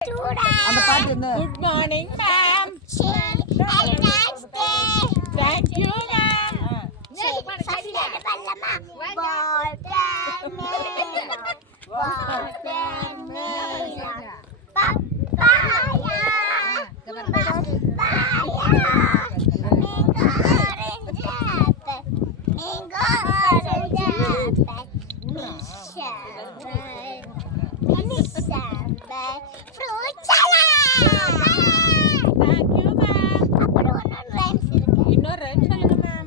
அந்த பாட்டு என்ன? Good morning, ma'am. Thank you, ma'am. Thank you, ma'am. இன்னொரு rhyme சொல்லுங்க, ma'am.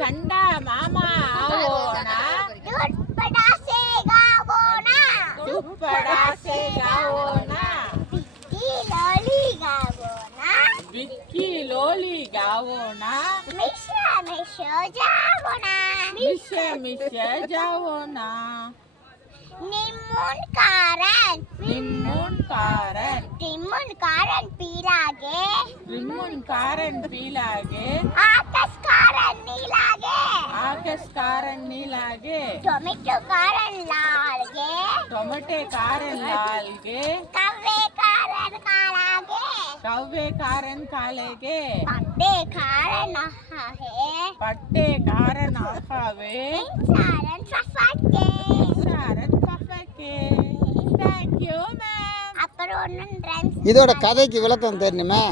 சண்டா மாமா ஆவோனா துப்படா சே காவோனா விக்கி லோலி காவோனா மிஷ ஜாவோனா निम्मुन कारण पीलागे रिम्मुन कारण पीलागे आकाश कारण नीलागे टोमेटो कारण लालगे कव्वे कारण कालेगे पट्टे कारण आहावे सारन फफके थैंक यू मैम अப்புறம் ரைம்ஸ் இதோட கதைக்கு விளக்கம் தெரியுமா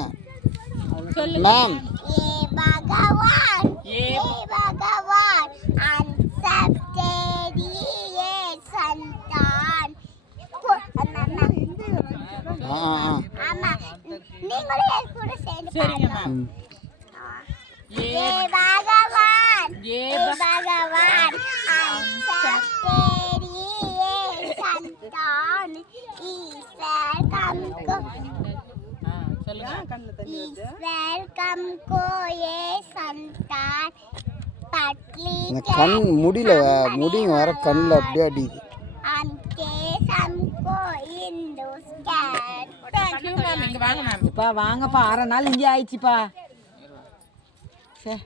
மேம்? ये भगवान हम सब तेरी ये संतान ஆமா நீங்களே கூட சேர்ந்து சரிங்க மேம் ये भगवान हम सब तेरी ये संतान ईश्वर हमको ईश्वर हमको ये संतान पटली இந்த கண் முடியல முடியும் வர கண்ணில் அப்படியே அடிக்குது. हमके हमको हिंदुस्तान थैंक यू मैम இங்க வாங்க மேம் வாங்கப்பா 6 நாள் இங்கே ஆயிடுச்சுப்பா. சரி.